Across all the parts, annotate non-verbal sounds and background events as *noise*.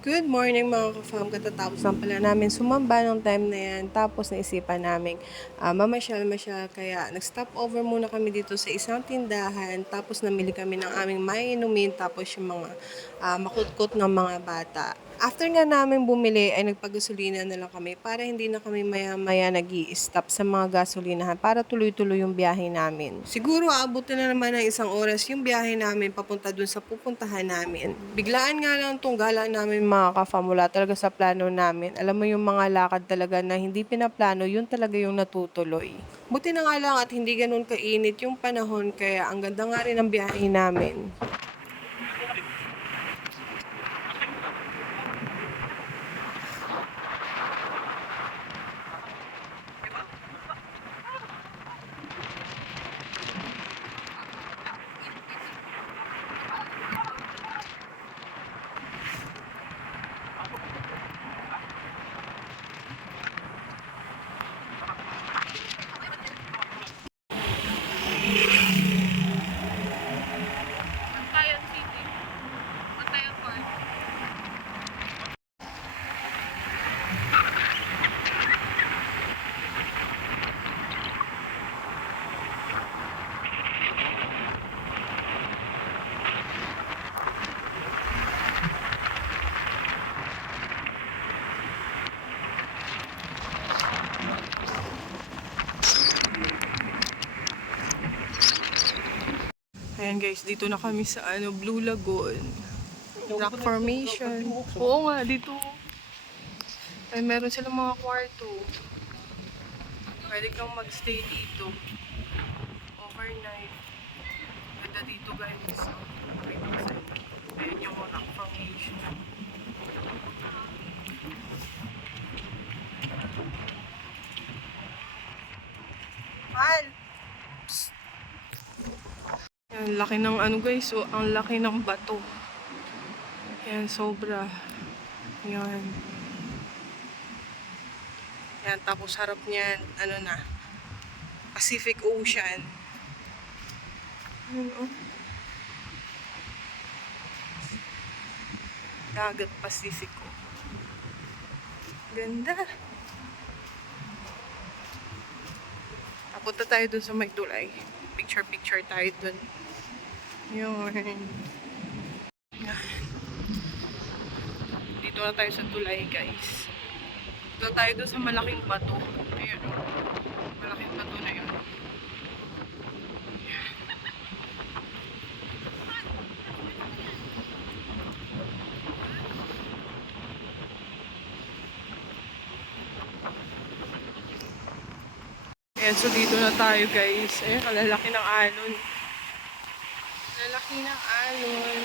Good morning mga ka-fam. Katatapos lang pala namin sumamba ng time na yan. Tapos naisipan namin uh, mamasyal-masyal. Kaya nag-stop over muna kami dito sa isang tindahan. Tapos namili kami ng aming mainumin. Tapos yung mga uh, makutkot ng mga bata. After nga namin bumili ay nagpagasolina na lang kami para hindi na kami maya-maya nag stop sa mga gasolinahan para tuloy-tuloy yung biyahe namin. Siguro aabutin na naman ng isang oras yung biyahe namin papunta dun sa pupuntahan namin. Biglaan nga lang tong gala namin mga kafamula talaga sa plano namin. Alam mo yung mga lakad talaga na hindi pinaplano, yun talaga yung natutuloy. Buti na nga lang at hindi ganun kainit yung panahon kaya ang ganda nga rin ng biyahe namin. Ayan guys, dito na kami sa ano, Blue Lagoon. Rock Formation. Oo nga, dito. Ay, meron silang mga kwarto. Pwede kang magstay dito. Overnight. Ganda dito guys. Ayan yung Rock Formation. Mahal! Yan, laki ng ano guys, so ang laki ng bato. Yan, sobra. Yan. Yan, tapos harap niyan, ano na, Pacific Ocean. Ano, oh. Dagat Pacifico. Ganda. Napunta tayo dun sa Magdulay. Picture-picture tayo dun. Yun. Dito na tayo sa tulay, guys. Dito tayo dun sa malaking bato. Ayun. Malaking bato na yun. Yan. Ayan, so dito na tayo guys. Ayan, kalalaki ng alon. Lalaki ng alon.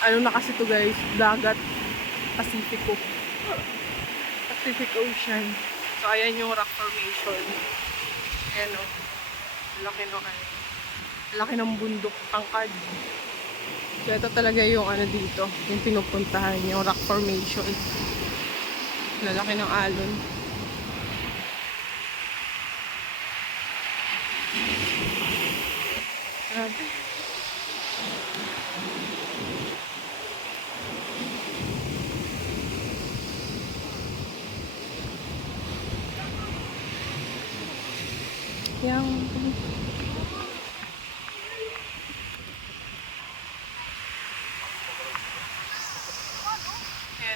Ano na kasi to guys? Dagat. Pacifico. Pacific Ocean. So, ayan yung rock formation. Ayan o. Laki ng ano. Laki ng bundok. Tangkad. So, ito talaga yung ano dito. Yung pinupuntahan. Yung rock formation. Lalaki ng alon. Grabe. Yang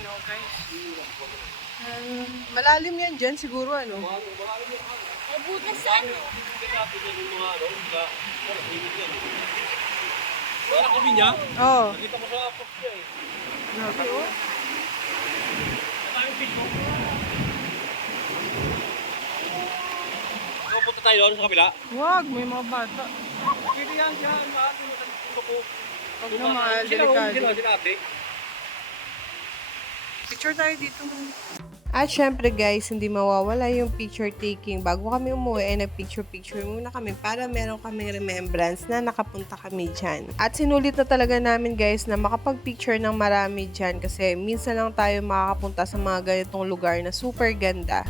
Ayan o, guys. Um, malalim yan dyan siguro, ano? Eh, butas ano? Wala kami niya. Oo. Nakita ko sa post niya eh. Grabe, oh. So, punta tayo doon sa kabila. Wag, may mga bata. Pwede yan, yan. Maaari mo sa ko. Huwag na delikado. Sila, sila, ate. Picture tayo dito. At syempre guys, hindi mawawala yung picture taking. Bago kami umuwi, ay nag-picture-picture muna kami para meron kaming remembrance na nakapunta kami dyan. At sinulit na talaga namin guys na makapag-picture ng marami dyan kasi minsan lang tayo makakapunta sa mga ganitong lugar na super ganda.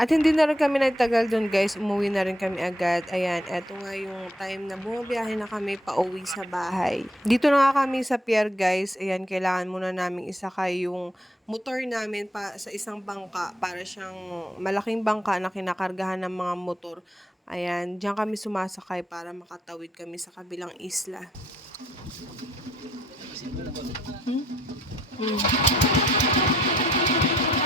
At hindi na rin kami nagtagal doon guys, umuwi na rin kami agad. Ayan, eto nga yung time na bumabiyahe na kami pa uwi sa bahay. Dito na nga kami sa pier guys, ayan, kailangan muna namin isakay yung motor namin pa sa isang bangka para siyang malaking bangka na kinakargahan ng mga motor. Ayan, diyan kami sumasakay para makatawid kami sa kabilang isla. Tara,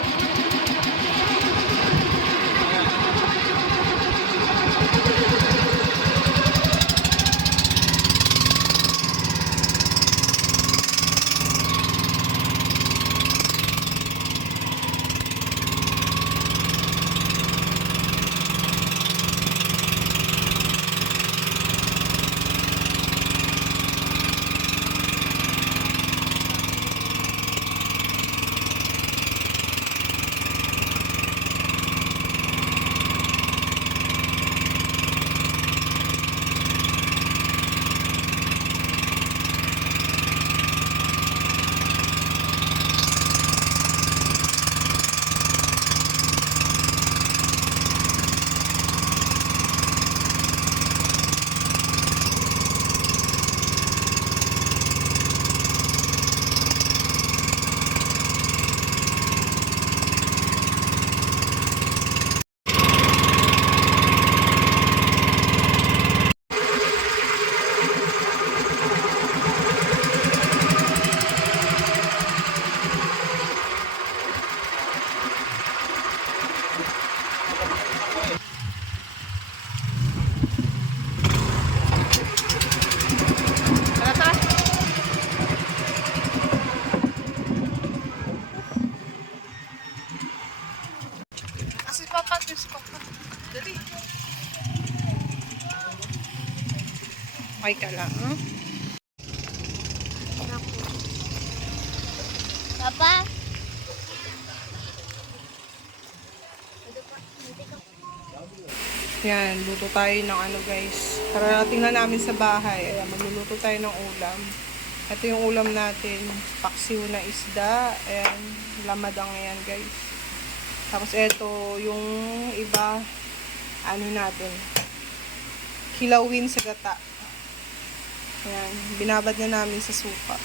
Kasi papa, Diyos ko pa. Dali. Okay ka lang, ha? Papa? Yan, luto tayo ng ano guys. Kararating na namin sa bahay. Ayan, magluluto tayo ng ulam. Ito yung ulam natin. Paksiw na isda. Ayan, lamadang yan guys. Tapos ito, yung iba, ano natin, kilawin sa gata. Ayan, binabad na namin sa suka.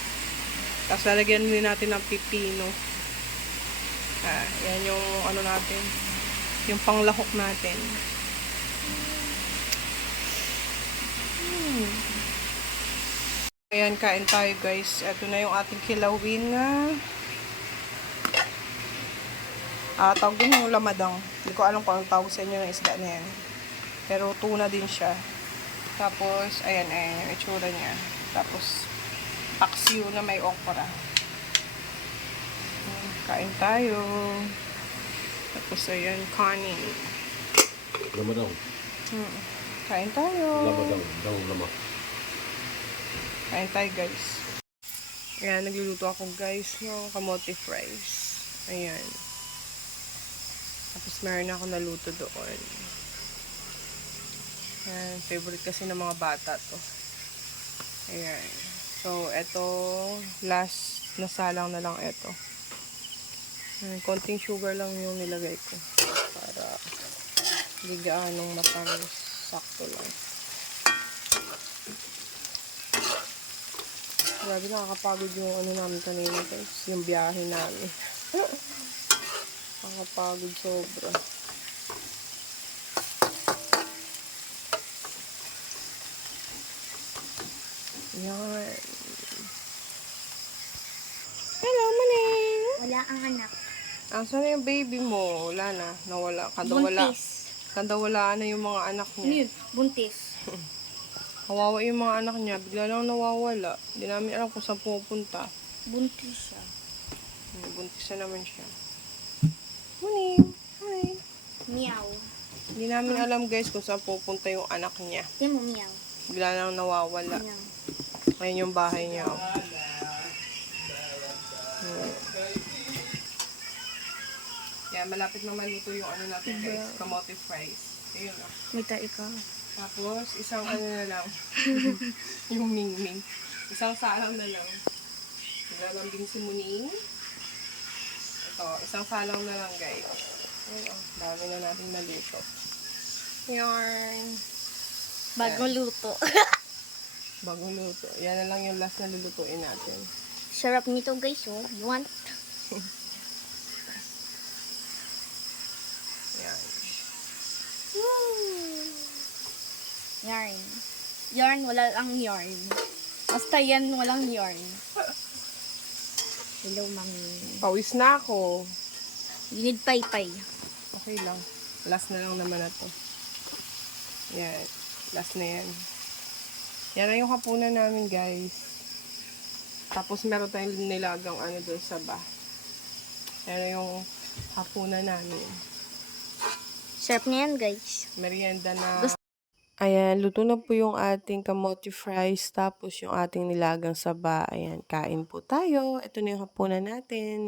Tapos lalagyan din natin ng pipino. Ah, yan yung ano natin, yung panglahok natin. Ayan, kain tayo guys. Ito na yung ating kilawin na ah, tawag din yung lamadang. Hindi ko alam kung tawag sa inyo ng isda na yan. Pero tuna din siya. Tapos, ayan, ayan yung itsura niya. Tapos, paksiw na may okra. Ayan, Kain tayo. Tapos, ayan, kanin. Lama daw. Hmm. Kain tayo. Lama daw. Daw lama. Kain tayo guys. Ayan, nagluluto ako guys ng kamote fries. Ayan. Tapos meron ako naluto doon. Ayan, favorite kasi ng mga bata to. Ayan. So, eto, last na salang na lang eto. Ayan, konting sugar lang yung nilagay ko. Para hindi gaanong matamis. Sakto lang. Grabe nakakapagod yung ano namin kanina guys. Yung biyahe namin. *laughs* nakakapagod sobra. Yan. Hello, Maning! Wala ang anak. Asan na yung baby mo? Wala na. Nawala. Kanda wala. Buntis. Kanda wala na yung mga anak Ano niya. yun? Buntis. *laughs* Kawawa yung mga anak niya. Bigla lang nawawala. Hindi namin alam kung saan pupunta. Buntis siya. Hmm, Buntis na naman siya. Morning! Hi! Meow. Hindi namin alam guys kung saan pupunta yung anak niya. Tingnan mo, meow. Bigla lang nawawala. Meow. Ngayon yung bahay niya. oh. Hmm. Yan, malapit na maluto yung ano natin guys. Kamote fries. Ayun oh. May tayo ka. Tapos, isang ano na lang. *laughs* yung mingming. Isang salang na lang. Nilalambing si Muning. Ito, isang salang na lang guys. Ayun, oh, dami na natin naluto. Yarn. Bagong luto. *laughs* Bagong luto. Yan na lang yung last na lulutuin natin. Sarap nito guys, oh. You want? *laughs* Yan. Yarn. Yarn, wala lang yarn. Basta yan, walang yarn. *laughs* Hello, mami. Pawis na ako. You need pay-pay. Okay lang. Last na lang naman na to. Yan. Last na yan. Yan na yung hapunan namin, guys. Tapos meron tayong nilagang ano doon sa ba. Yan na yung hapunan namin. Sarap na yan, guys. Merienda na. Ayan, luto na po yung ating kamote fries. Tapos yung ating nilagang saba. Ayan, kain po tayo. Ito na yung hapunan natin.